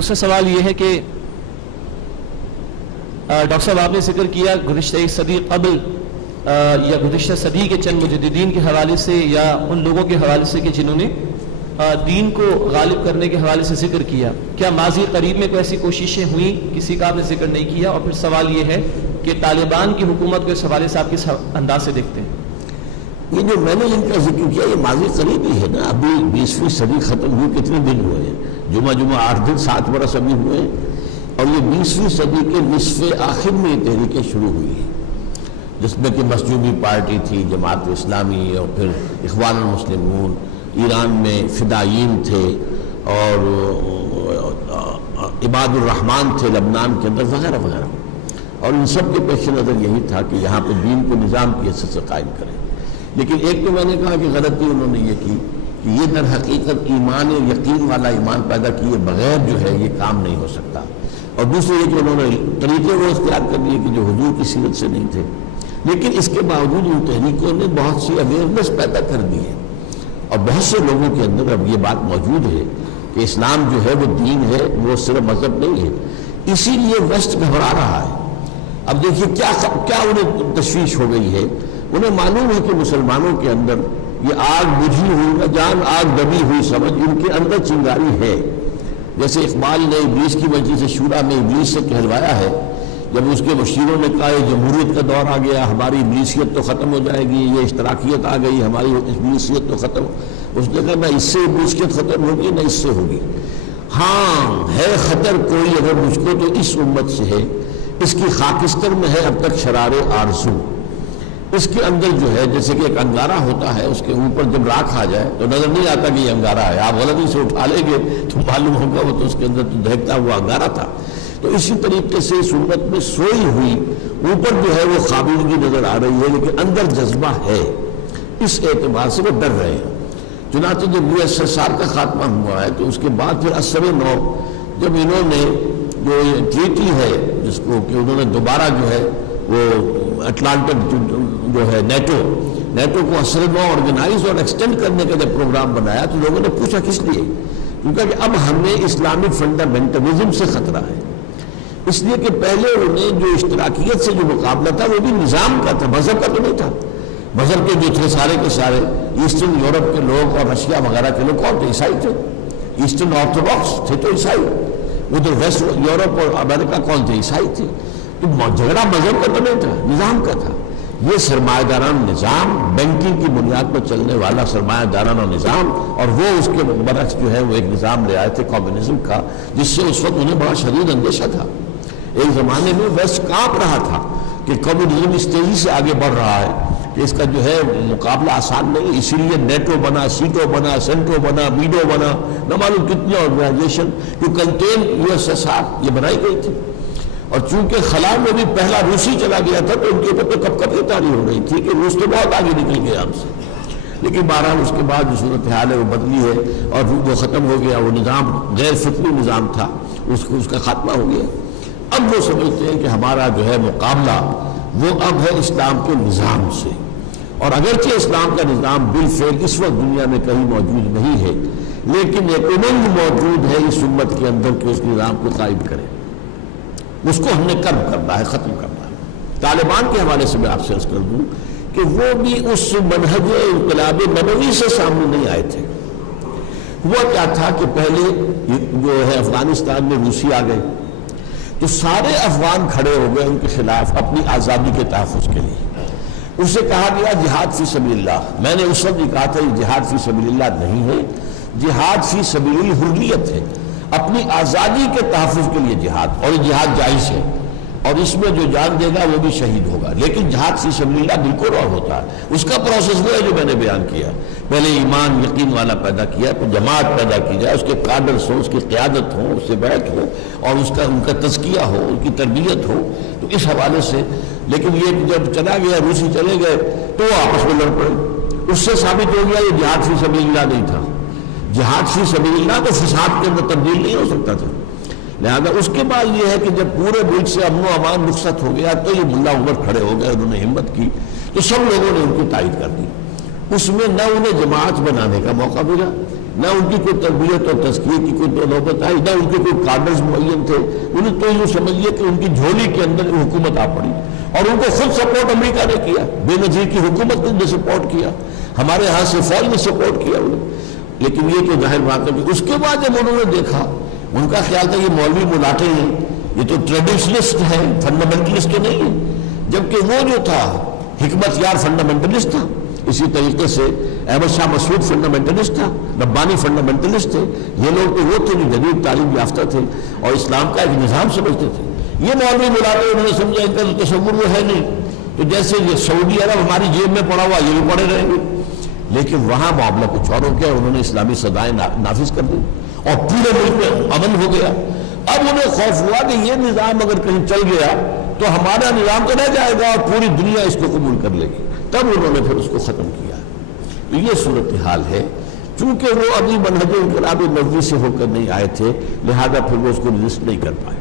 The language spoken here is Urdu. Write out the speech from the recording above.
دوسرا سوال یہ ہے کہ ڈاکٹر صاحب آپ نے ذکر کیا گزشتہ ایک صدی قبل یا گزشتہ صدی کے چند مجددین کے حوالے سے یا ان لوگوں کے حوالے سے کہ جنہوں نے دین کو غالب کرنے کے حوالے سے ذکر کیا، کیا ماضی قریب میں کوئی ایسی کوششیں ہوئیں؟ کسی کا آپ نے ذکر نہیں کیا. اور پھر سوال یہ ہے کہ طالبان کی حکومت کو اس حوالے سے آپ کس انداز سے دیکھتے ہیں؟ یہ جو میں نے ان کا ذکر کیا یہ ماضی قریب ہی ہے نا. ابھی 20ویں صدی ختم ہوئی کتنے دن ہوئے ہیں؟ جمعہ 8 دن 7 برس ابھی ہوئے ہیں. اور یہ 20ویں صدی کے نصف آخر میں یہ تحریکیں شروع ہوئی ہیں، جس میں کہ مسجوبی پارٹی تھی، جماعت اسلامی، اور پھر اخوان المسلمون، ایران میں فدائیین تھے، اور عباد الرحمن تھے لبنان کے اندر، وغیرہ وغیرہ. اور ان سب کے پیش نظر یہی تھا کہ یہاں پہ دین کو نظام کی حیثیت سے قائم کریں. لیکن ایک تو میں نے کہا کہ غلطی انہوں نے یہ کی کہ یہ در حقیقت ایمان یقین والا ایمان پیدا کیے بغیر جو ہے یہ کام نہیں ہو سکتا. اور دوسرے یہ کہ انہوں نے طریقے وہ اختیار کر دیے کہ جو حضور کی سیرت سے نہیں تھے. لیکن اس کے باوجود ان تحریکوں نے بہت سی اویئرنیس پیدا کر دی ہے، اور بہت سے لوگوں کے اندر اب یہ بات موجود ہے کہ اسلام جو ہے وہ دین ہے، وہ صرف مذہب نہیں ہے. اسی لیے ویسٹ گھبرا رہا ہے. اب دیکھیے کیا انہیں تشویش ہو گئی ہے. انہیں معلوم ہے کہ مسلمانوں کے اندر یہ آگ بجھی ہوئی، جان آگ دبی ہوئی سمجھ ان کے اندر چنگاری ہے. جیسے اقبال نے ابلیس کی مجلس شورا میں ابلیس سے کہلوایا ہے، جب اس کے مشیروں نے کہا یہ جمہوریت کا دور آ گیا، ہماری ابلیسیت تو ختم ہو جائے گی، یہ اشتراکیت آ گئی، ہماری ابلیسیت تو ختم. اس نے کہا نہ اس سے ابلیسیت ختم ہوگی نہ اس سے ہوگی. ہاں ہے خطر کوئی اگر مجھ کو تو اس امت سے ہے، اس کی خاکستر میں ہے اب تک شرار آرزو. اس کے اندر جو ہے جیسے کہ ایک انگارہ ہوتا ہے، اس کے اوپر جب راکھ آ جائے تو نظر نہیں آتا کہ یہ انگارہ ہے. آپ غلطی سے اٹھا لیں گے تو معلوم ہوگا وہ تو اس کے اندر تو دہکتا ہوا انگارہ تھا. تو اسی طریقے سے اس امت میں سوئی ہوئی اوپر جو ہے وہ خابندگی نظر آ رہی ہے، لیکن اندر جذبہ ہے. اس اعتبار سے وہ ڈر رہے ہیں. چنانچہ جب USSR کا خاتمہ ہوا ہے تو اس کے بعد پھر اثر نو جب انہوں نے جو ٹریٹی ہے جس کو کہ انہوں نے دوبارہ جو ہے وہ اٹلانٹک جو ہے نیٹو کو اثر نو آرگنائز اور ایکسٹینڈ کرنے کا جب پروگرام بنایا تو لوگوں نے پوچھا کس لیے؟ کیونکہ اب ہمیں اسلامک فنڈامنٹلزم سے خطرہ ہے. اس لیے کہ پہلے انہیں جو اشتراکیت سے جو مقابلہ تھا وہ بھی نظام کا تھا، مذہب کا تو نہیں تھا. مذہب کے جو تھے سارے کے سارے ایسٹرن یورپ کے لوگ اور رشیا وغیرہ کے لوگ کون تھے؟ عیسائی تھے. ایسٹرن آرتھوڈاکس تھے تو عیسائی. ادھر ویسٹ یورپ اور امریکہ کون تھے؟ عیسائی تھے. تو جھگڑا مذہب کا تو نہیں تھا، نظام کا تھا. یہ سرمایہ داران نظام، بینکنگ کی بنیاد پر چلنے والا سرمایہ دارانہ نظام، اور وہ اس کے برعکس جو ہے وہ ایک نظام لے آئے تھے کمیونزم کا، جس سے اس وقت انہیں بڑا شدید اندیشہ تھا. ایک زمانے میں ویسٹ کانپ رہا تھا کہ کمیونزم اس تیزی سے آگے بڑھ رہا ہے کہ اس کا جو ہے مقابلہ آسان نہیں. اسی لیے نیٹو بنا، سیٹو بنا، سینٹو بنا، میڈو بنا، نہ معلوم کتنی آرگنائزیشن جو کنٹین USSR یہ بنائی گئی تھی. اور چونکہ خلا میں بھی پہلا روسی چلا گیا تھا تو ان کے اوپر تو کب کب یہ تاریخ ہو رہی تھی کہ روس تو بہت آگے نکل گیا ہم سے. لیکن بہرحال اس کے بعد جو صورتحال ہے وہ بدلی ہے اور وہ ختم ہو گیا. وہ نظام غیر فطری نظام تھا، اس کا خاتمہ ہو گیا. اب وہ سمجھتے ہیں کہ ہمارا جو ہے مقابلہ وہ اب ہے اسلام کے نظام سے. اور اگرچہ اسلام کا نظام بالفعل اس وقت دنیا میں کہیں موجود نہیں ہے، لیکن ایک امنگ موجود ہے اس امت کے اندر کہ اس نظام کو قائم کرے. اس کو ہم نے کرنا ہے، ختم کرنا ہے. طالبان کے حوالے سے میں آپ سے عرض کر دوں کہ وہ بھی اس منہج انقلاب نبوی سے سامنے نہیں آئے تھے. وہ کیا تھا کہ پہلے جو ہے افغانستان میں روسی آ گئے تو سارے افغان کھڑے ہو گئے ان کے خلاف اپنی آزادی کے تحفظ کے لیے. اس سے کہا گیا جہاد فی سبیل اللہ. میں نے اس وقت یہ کہا تھا یہ جہاد فی سبیل اللہ نہیں ہے، جہاد فی سبیل الحریت ہے، اپنی آزادی کے تحفظ کے لیے جہاد. اور یہ جہاد جائز ہے اور اس میں جو جان دے گا وہ بھی شہید ہوگا. لیکن جہاد فی سبیل اللہ بالکل اور ہوتا ہے. اس کا پروسیس وہ ہے جو میں نے بیان کیا. پہلے ایمان یقین والا پیدا کیا، پھر جماعت پیدا کی جائے، اس کے کادرز ہو، اس کی قیادت ہو، اس سے بیعت ہو، اور ان کا تزکیہ ہو، ان کی تربیت ہو. تو اس حوالے سے لیکن یہ جب چلا گیا روسی چلے گئے تو وہ آپس میں لڑ پڑے. اس سے ثابت ہو گیا یہ جہاد فی سبیل اللہ نہیں تھا. جہاد فی سبیل اللہ تو فساد کے اندر تبدیل نہیں ہو سکتا تھا. لہذا اس کے بعد یہ ہے کہ جب پورے ملک سے امن و امان رخصت ہو گیا تو یہ ملا عمر کھڑے ہو گئے، انہوں نے ہمت کی تو سب لوگوں نے ان کی تائید کر دی. اس میں نہ انہیں جماعت بنانے کا موقع ملا، نہ ان کی کوئی تربیت اور تزکیے کی کوئی تو نوبت آئی، نہ ان کے کوئی کارڈرز معین تھے. انہیں تو یوں سمجھیے کہ ان کی جھولی کے اندر حکومت آ پڑی، اور ان کو خود سپورٹ امریکہ نے کیا، بے نظیر کی حکومت نے سپورٹ کیا، ہمارے ہاں سے فوج نے سپورٹ کیا انہیں. لیکن یہ تو ظاہر بات ہے کہ اس کے بعد جب انہوں نے دیکھا، ان کا خیال تھا یہ مولوی ملاٹے ہیں، یہ تو ٹریڈیشنسٹ ہیں، فنڈامنٹلسٹ تو نہیں ہے، جبکہ وہ جو تھا حکمت یار فنڈامنٹلسٹ تھا. اسی طریقے سے احمد شاہ مسعود فنڈامنٹلسٹ تھا، ربانی فنڈامنٹلسٹ تھے. یہ لوگ تو وہ تھے جو جدید تعلیم یافتہ تھے اور اسلام کا ایک نظام سمجھتے تھے. یہ مولوی ملاٹے انہوں نے سمجھا ان کا تو تصور وہ ہے نہیں، تو جیسے یہ سعودی عرب ہماری جیب میں پڑا ہوا یہ بھی پڑے رہیں گے. لیکن وہاں معاملہ کچھ اور ہو گیا، انہوں نے اسلامی سزائیں نافذ کر دی اور پورے ملک میں امن ہو گیا. اب انہیں خوف ہوا کہ یہ نظام اگر کہیں چل گیا تو ہمارا نظام تو رہ جائے گا اور پوری دنیا اس کو قبول کر لے گی. تب انہوں نے پھر اس کو ختم کیا. تو یہ صورتحال ہے. چونکہ وہ ابھی منہج انقلاب نبوی سے ہو کر نہیں آئے تھے، لہذا پھر وہ اس کو رجسٹ نہیں کر پائے.